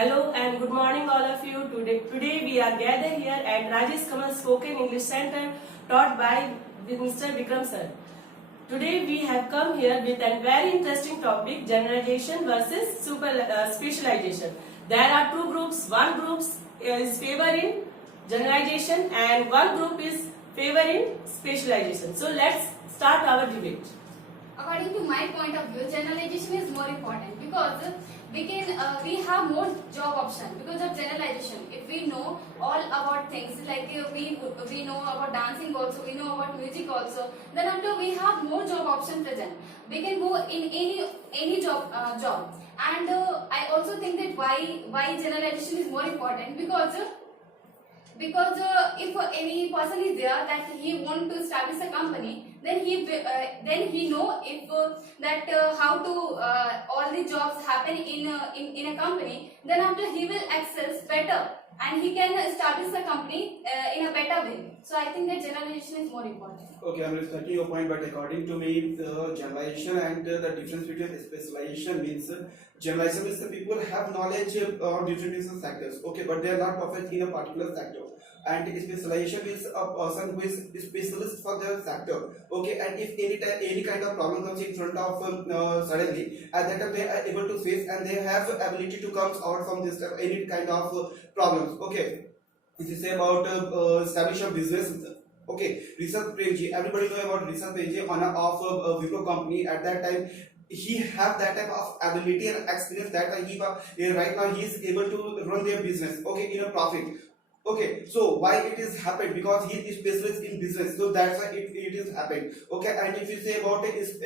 Hello and good morning all of you. Today we are gathered here at Rajesh Kamal Spoken English Center taught by Mr. Vikram sir. Today we have come here with a very interesting topic, generalization versus specialization. There are two groups. One group is favor in generalization and one group is favor in specialization. So let's start our debate. According to my point of view, generalization is more important because we have more job option because of generalization. If we know all about things like we know about dancing also, we know about music also, then after we have more job option present. We can go in any job. And I also think that why generalization is more important because if any person is there that he want to establish a company, then he know if how to all the jobs happen in a company, then after he will access better and he can establish the company in a better way. So I think that generalization is more important. Okay, I'm respecting your point, but according to me, the generalization and the difference between specialization means generalization means the people have knowledge on different sectors, okay, but they are not perfect in a particular sector. And specialization means a person who is specialist for their sector, okay, and if any kind of problem comes in front of suddenly, at that time they are able to face and they have ability to come out from this any kind of problems, okay. If you say about establish a business, okay, Rishabh Premji, everybody know about Rishabh Premji, owner of a Wipro company. At that time, he have that type of ability and experience that right now he is able to run their business, okay, in a profit. Okay, so why it is happened? Because he is specialist in business, so that's why it is happened. Okay, and if you say about it, is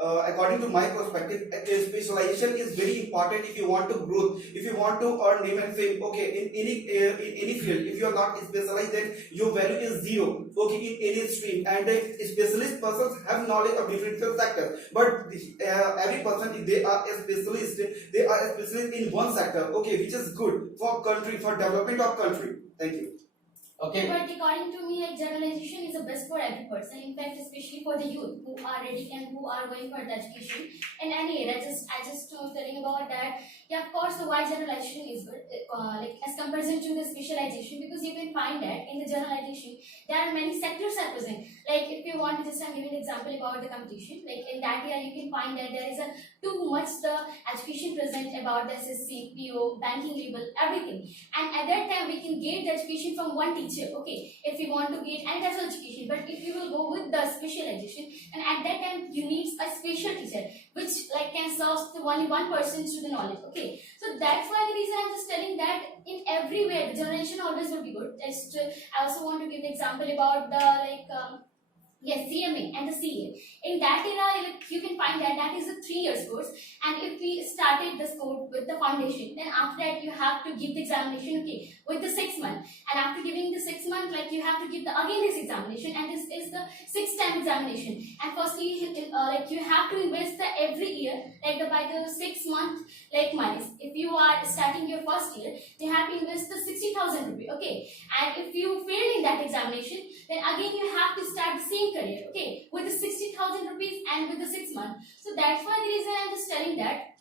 according to my perspective, specialization is very important if you want to grow, if you want to earn name and fame. Okay, in any field, if you are not specialized, then your value is zero. Okay, in any stream, and specialist persons have knowledge of different sectors, but every person, if they are a specialist, they are a specialist in one sector. Okay, which is good for country, for development of country. Thank you. Okay. But according to me, like generalization is the best for every person. In fact, especially for the youth who are ready and who are going for the education in any area. I just telling about that. Yeah, of course, the why generalization is good, like as comparison to the specialization, because you can find that in the generalization there are many sectors are present. Like if you want to just I'm giving an example about the competition. Like in that area, you can find that there is a too much the education present about the SSC, PO, banking level, everything. And at that time, we can get the education from one teacher. Okay, if you want to get any type of education, but if you will go with the specialization, and at that time you need a special teacher which like can serve only one person to the knowledge. Okay, so that's why the reason I'm just telling that in everywhere the generation always will be good. I also want to give an example about the yes, CMA and the CA. In that era, you can find that is a 3 years course. And if we started this course with the foundation, then after that you have to give the examination, okay, with the 6 month. And after giving the 6 month, like you have to give again this examination, and this is the 6th time examination. And firstly, like you have to invest every year, like by the 6 month, like money. If you are starting your first year, you have to invest the 60,000 rupees, okay. And if you fail in that examination, then again you have to start the same career, okay, with the 60,000 rupees and with the 6 months. So that's why the reason I'm just telling that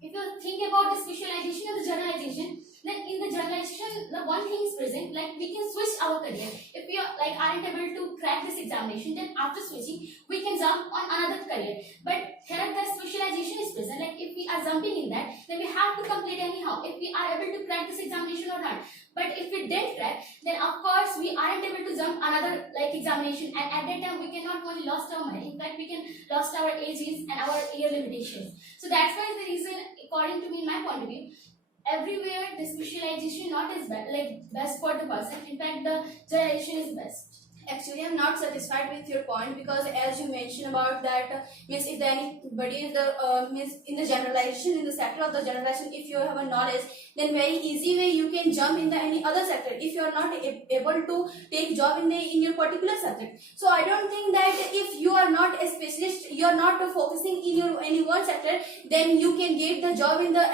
if you think about the specialization and the generalization, then in the generalization, the one thing is present, like we can switch our career. If we are, like aren't able to crack this examination, then after switching, we can jump on another career. But here the specialization is present, like if we are jumping in that, then we have to complete anyhow, if we are able to crack this examination or not. But if we didn't crack, then of course we aren't able to jump another like examination, and at that time we cannot only lost our money, in fact we can lost our ages and our year limitations. So that's why the reason, according to me, in my point of view, everywhere the specialization not is best for the person. In fact, the generalization is best. Actually, I'm not satisfied with your point because as you mentioned about that means if anybody is the means in the generalization, in the sector of the generalization, if you have a knowledge, then very easy way you can jump in the any other sector if you are not able to take job in your particular subject. So I don't think that if you are not specialist, you are not focusing in your any one sector, then you can get the job in the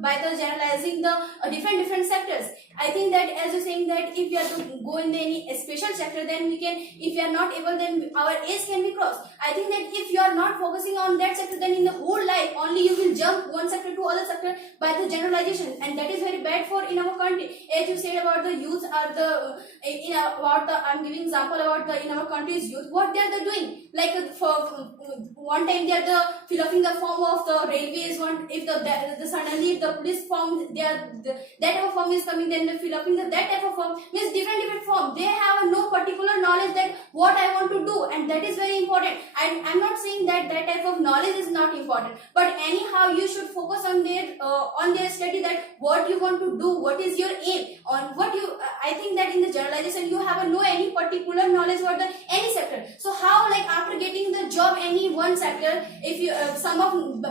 by the generalizing the different sectors. I think that as you're saying that if you are to go in any special sector, then we can, if you are not able, then our age can be crossed. I think that if you are not focusing on that sector, then in the whole life only you will jump one sector to other sector by the generalization, and that is very bad for in our country. As you said about the youth or the about the, I'm giving example about the in our country's youth, what they are doing, like for one time they are the filling the form of the railways, one if the suddenly if the police form they are that type of form is coming, then they fill up in that type of form, means different form. They have no particular knowledge that what I want to do, and that is very important. And I'm not saying that that type of knowledge is not important, but anyhow you should focus on their study, that what you want to do, what is your aim, on what you I think that in the generalization you have no any particular knowledge for the any sector. So how, like after getting the job any one sector, if you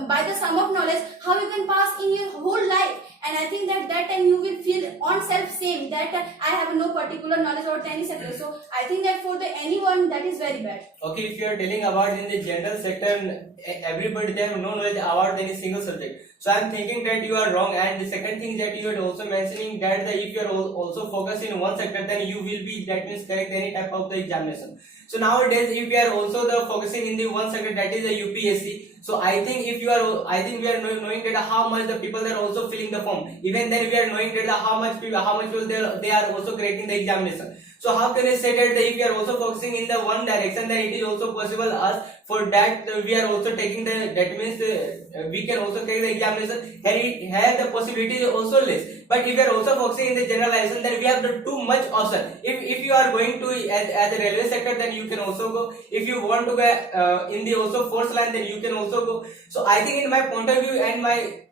by the sum of knowledge, how you can pass in your whole life? And I think that time you will feel on self same that I have no particular knowledge about any sector. So I think that for the anyone that is very bad. Okay, if you are telling about in the general sector, everybody they have no knowledge about any single subject. So I am thinking that you are wrong. And the second thing that you are also mentioning that if you are also focused in one sector, then you will be, that means, correct any type of the examination. So nowadays, if we are also the focusing in the one sector, that is the UPSC. So I think if you are, I think we are knowing that how much the people are also filling the form. Even then we are knowing that how much people they are also creating the examination. So how can I say that if we are also focusing in the one direction, then it is also possible us for that we are also taking the, that means we can also take the examination. Here the possibility is also less. But if we are also focusing in the generalization, then we have the too much option. If you are going to as a railway sector, then you can also go. If you want to go in the also force line, then you can also go. So I think in my point of view and my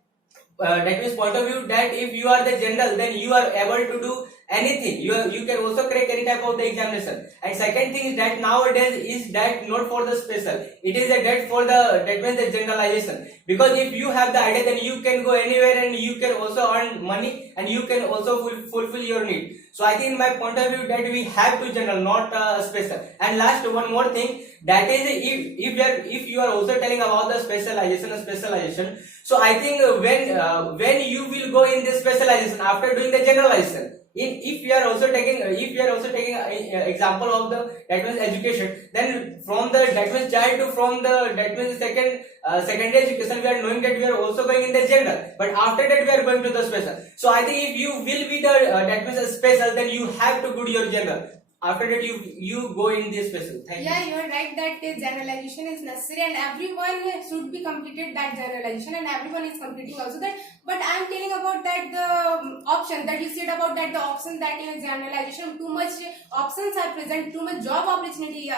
that means point of view, that if you are the general, then you are able to do anything. You can also crack any type of the examination. And second thing is that nowadays is that not for the special, it is a that for the, that means the generalization. Because if you have the idea, then you can go anywhere and you can also earn money and you can also fulfill your need. So I think in my point of view that we have to general, not special. And last one more thing, that is if you are also telling about the specialization. So I think when you will go in the specialization after doing the generalization, if you are also taking example of the, that means education, then from the, that means child to from the, that means secondary education, we are knowing that we are also going in the general, but after that we are going to the special. So I think if you will be the that means special, then you have to go to your general. After that you go in the special. Thank you. Yeah, you are right that generalization is necessary and everyone should be completed that generalization, and everyone is completing also that. But I am telling about that the option that you said about that the option that in generalization too much options are present, too much job opportunities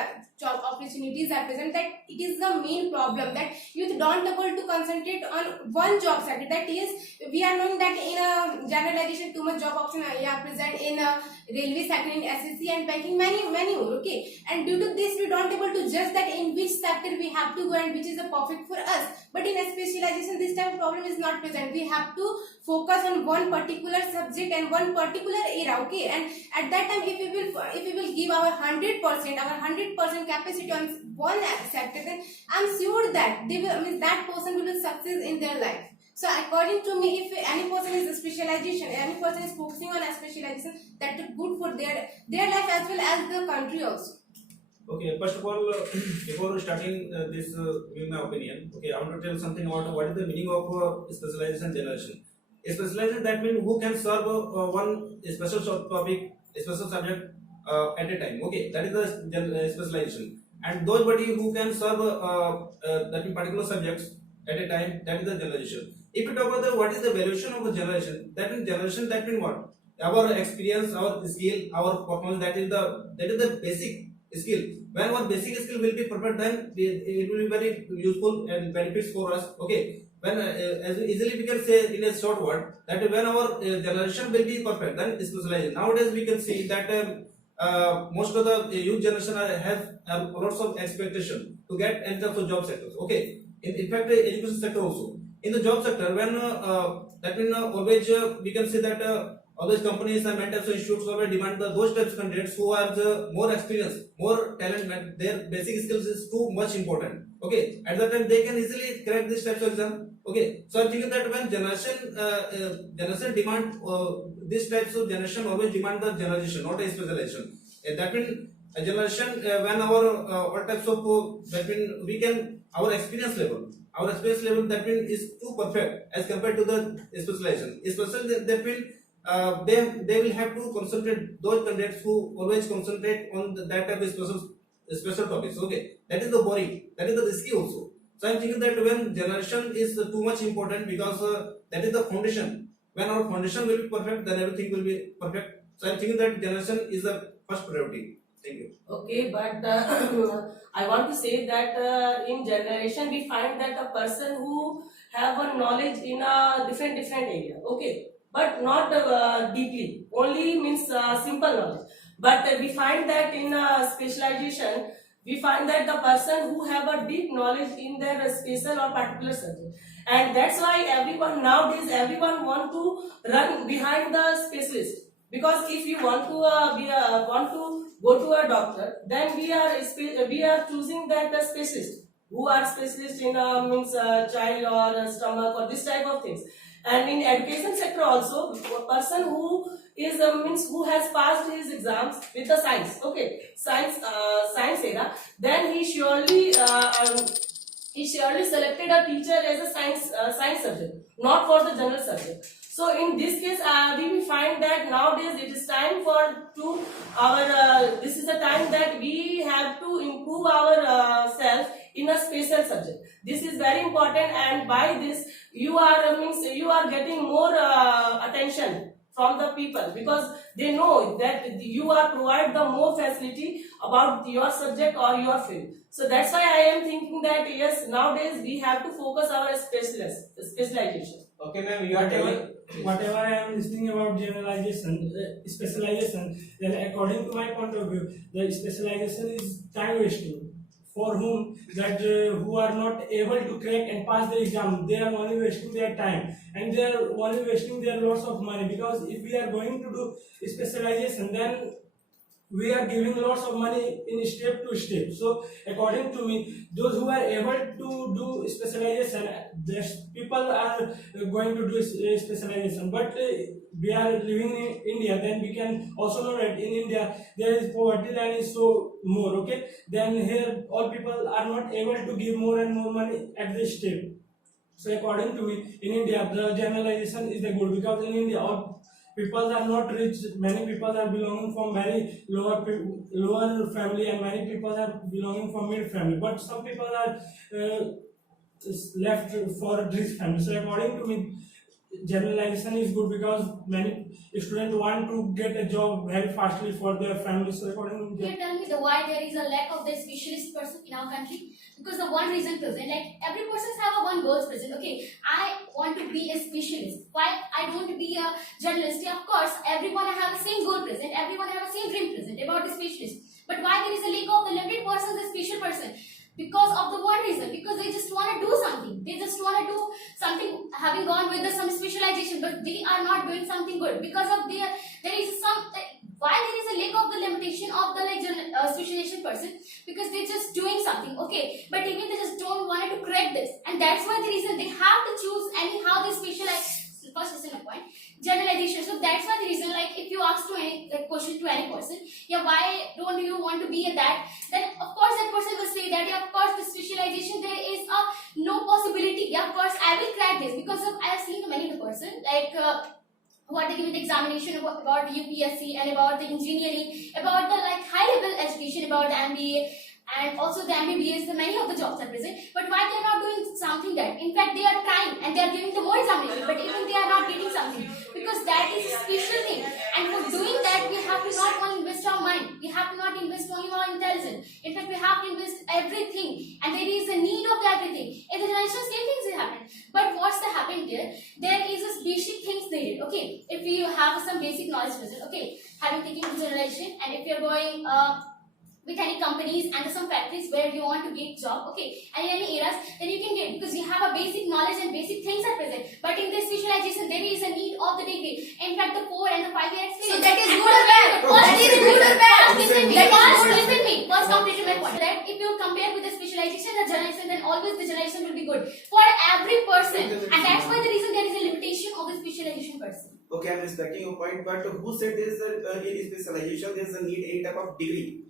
are present, that it is the main problem that youth don't able to concentrate on one job sector. That is, we are knowing that in a generalization too much job option are present in a railway sector, in SSC and banking, many more. Okay, and due to this we don't able to judge that in which sector we have to go and which is a perfect for us. But in a specialization this type of problem is not present. We have to focus on one particular subject and one particular area. Okay, and at that time if we will give our 100% capacity on one sector, then I'm sure that they will, that person will succeed in their life. So according to me, if any person is a specialization, any person is focusing on a specialization, that is good for their life as well as the country also. Okay, first of all, before starting this, giving my opinion, okay, I want to tell something about what is the meaning of specialization and generalization. Specialization, that means who can serve one special topic, special subject at a time. Okay, that is the specialization. And those body who can serve that particular subjects at a time, that is the generalization. If you talk about what is the valuation of the generation, that means generation, that means what? Our experience, our skill, our performance, that is the basic skill. When one basic skill will be perfect, then it will be very useful and benefits for us. Okay. When as easily we can say in a short word that when our generation will be perfect, then specialization. Nowadays we can see that most of the youth generation have lots of expectation to get enter to job sectors. Okay. In fact, the education sector also. In the job sector, when that means always we can say that all those companies and mental health institutes will demand those types of candidates who are the more experienced, more talent, and their basic skills is too much important. Okay, at that time they can easily crack this types of exam. Okay, so I'm thinking that when generation demand this types of generation always demand the generalization, not a specialization. That means a generation when our all types of that means we can our experience level that means is too perfect as compared to the specialization. Specialization that means they will have to concentrate those candidates who always concentrate on that type of special topics. Okay, that is the boring, that is the risky also. So I'm thinking that when generation is too much important because that is the foundation. When our foundation will be perfect, then everything will be perfect. So I'm thinking that generation is the first priority. Thank you. Okay, but I want to say that in generation we find that a person who have a knowledge in a different area. Okay, but not deeply. Only means simple knowledge. But we find that in specialization, we find that the person who have a deep knowledge in their special or particular subject, and that's why everyone nowadays want to run behind the specialist, because if you want to want to go to a doctor, then we are choosing that the specialist who are specialist in means child or stomach or this type of things. And in education sector also, a person who is means who has passed his exams with the science, okay, science era, then he surely selected a teacher as a science subject, not for the general subject. So in this case, we will find that nowadays it is time to our this is the time that we have to improve our self in a special subject. This is very important, and by this you are getting more attention from the people, because they know that you are provide the more facility about your subject or your field. So that's why I am thinking that yes, nowadays we have to focus our specialization. Okay, ma'am, you are telling. Whatever I am listening about generalization, specialization, then according to my point of view, the specialization is time wasting. For whom that who are not able to crack and pass the exam, they are only wasting their time and they are only wasting their lots of money, because if we are going to do specialization, then we are giving lots of money in step to step. So according to me, those who are able to do specialization, people are going to do specialization. But we are living in India, then we can also know that in India there is poverty line is so more. Okay, then here all people are not able to give more and more money at this step. So according to me, in India the generalization is the good, because in India all people are not rich. Many people are belonging from very lower family, and many people are belonging from mid family. But some people are left for rich family. So according to me, generalization is good, because many students want to get a job very fastly for their family. So according to Can you tell me the why there is a lack of the specialist person in our country? Because the one reason present, like every person have a one goal present. Okay, I want to be a specialist. Why I don't be a journalist? Yeah, of course, everyone have the same goal present. Everyone have the same dream present about the specialist. But why there is a lack of the limited person, the special person? Because of the one reason, because they just want to do something. They just want to do something, having gone with some specialization, but they are not doing something good. Because of there is some, why there is a lack of the limitation of the specialization person? Because they're just doing something, okay, but even they just don't want to crack this, and that's why the reason they have to choose anyhow they specialize. First listen a point, generalization. So that's why the reason, like if you ask to any question to any person, yeah, why don't you want to be a that, then of course that person will say that, yeah, of course the specialization there is a no possibility, yeah, of course I will crack this, because I have seen many of the person like who are giving the examination about the UPSC and about the engineering, about the like high level education, about the MBA and also the MBBS, the many of the jobs are present, but why they are not doing something that, in fact they are trying and they are giving the more examination, but even they are not getting something, because that is a special thing. And for doing that we have to not only invest our mind, we have to not invest only our intelligence, in fact we have to invest everything, and there is a need of everything. In the generation same things will happen, but what's the happening there is a basic things needed. Okay, if we have some basic knowledge present, okay, having taken generalization, and if you are going with any companies and some factories where you want to get job, okay, and in any areas, then you can get, because you have a basic knowledge and basic things are present. But in this specialization, there is a need of the degree. In fact, the 4 and the 5 year experience. So that is good or bad? That is good or bad? Listen me. That is First, good. listen me. First, complete my point. That if you compare with the specialization and generalization, then always the generalization will be good for every person, and that's why the reason there is a limitation of the specialization person. Okay, I'm respecting your point, but who said there is in specialization there is a need any type of degree?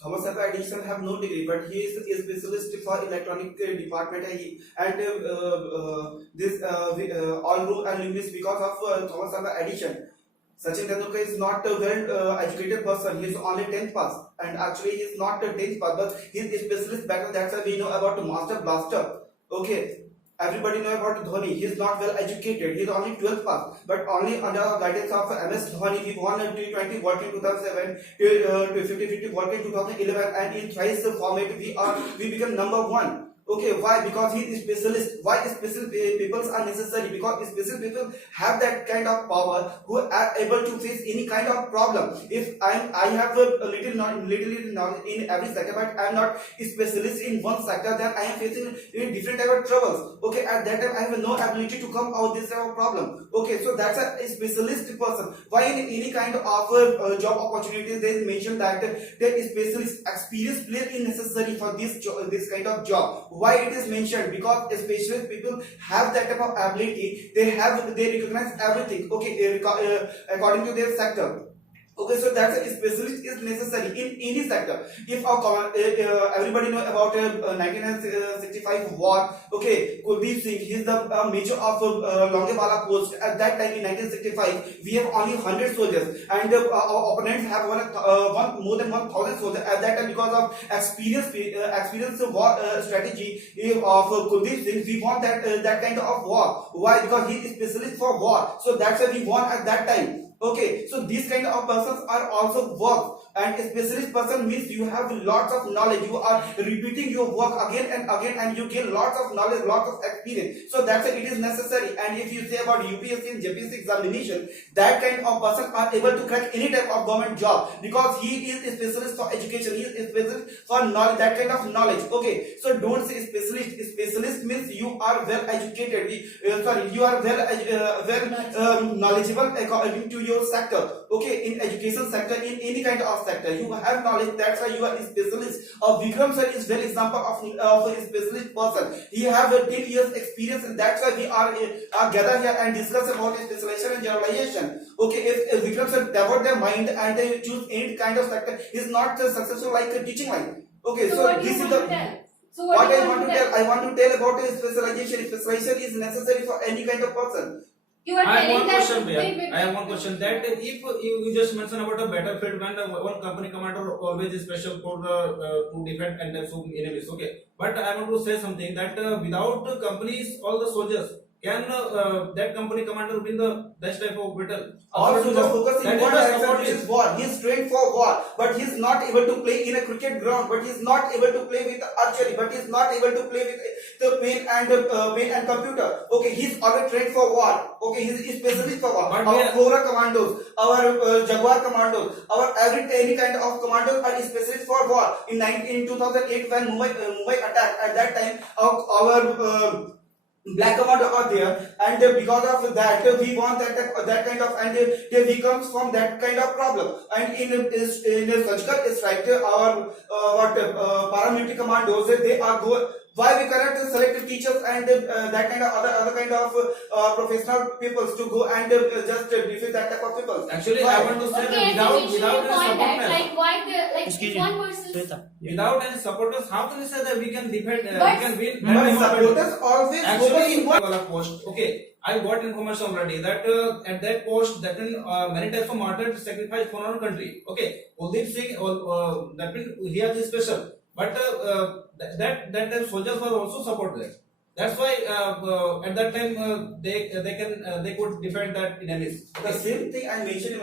Thomas Alva Edison have no degree, but he is a specialist for electronic department, and this all rule and limits because of Thomas Alva Edison. Sachin Tendulkar is not a well educated person. He is only 10th pass, and actually he is not a 10th pass, but he is a specialist background. That's why we know about Master Blaster. Okay. Everybody know about Dhoni. He is not well educated. He is only 12th pass, but only under the guidance of MS Dhoni, he won a T20 World Cup 2007, 50-50 World Cup 2011, and in thrice format we become number 1. Okay, why? Because he is specialist. Why special people are necessary? Because special people have that kind of power who are able to face any kind of problem. If I have a little knowledge in every sector, but I am not a specialist in one sector, then I am facing different type of troubles. Okay, at that time I have no ability to come out this type of problem. Okay, so that's a specialist person. Why in any kind of job opportunity they mention that there is specialist experience player is necessary for this kind of job. Why it is mentioned? Because specialist people have that type of ability. They recognize everything. Okay, according to their sector. Okay, so that's a specialist is necessary in any sector. If everybody know about 1965 war, okay, Kuldeep Singh, he is the major of Longewala post. At that time in 1965, we have only 100 soldiers, and our opponents have more than 1,000 soldiers. At that time, because of experience war strategy of Kuldeep Singh, we won that kind of war. Why? Because he is specialist for war. So that's why we won at that time. Okay, so these kind of persons are also work, and a specialist person means you have lots of knowledge. You are repeating your work again and again, and you gain lots of knowledge, lots of experience. So that's why it is necessary. And if you say about UPSC and JPSC examination, that kind of person are able to crack any type of government job because he is a specialist for education. He is a specialist for knowledge, that kind of knowledge. Okay, so don't say specialist. Specialist means you are well educated. You are well knowledgeable according to your sector. Okay, in education sector, in any kind of sector, you have knowledge. That's why you are a specialist. Vikram sir is well example of a specialist person. He have a 10 years experience, and that's why we are gathered here and discuss about specialization and generalization. Okay, if Vikram sir devote their mind and they choose any kind of sector, is not successful like a teaching line. Okay, so what do this you is want the to tell? So what do you I want to tell. I want to tell about specialization. Specialization is necessary for any kind of person. You are I have telling one that. question, Priya. Wait. I have one question. That if you just mentioned about a battlefield when one company commander always is special for to defend and then some enemies. Okay, but I want to say something that without companies, all the soldiers, can that company commander win the best type of battle? All soldiers focus in That one is the direction, support which is- is war. He is trained for war, but he is not able to play in a cricket ground. But he is not able to play with archery. But he is not able to play with the pen and computer. Okay, he is always trained for war. Okay, he is specialist for war. But Our we are- Cobra commandos, our Jaguar commandos, our any kind of commandos are specialists for war. In 2008, when Mumbai attacked, at that time our Black commando are there, and because of that we want that kind of, and we comes from that kind of problem. And in a surgical strike, our paramilitary commandos, they are why we cannot select teachers and that kind of other kind of professional peoples to go and just defeat that type of people. Actually, Why? I want to say Okay, that so without your any point that supporters, like why the like if one person. without any supporters, how can you say that we can defend? We But- can win? But that supporters always focus Actually, in one. post. Okay, I got information already that at that post, that means many types of martyrs sacrificed for our country. Okay, Kuldeep Singh, that means he is special, but that time soldiers were also supported. That's why at that time they could defend that enemies. The same thing I mentioned in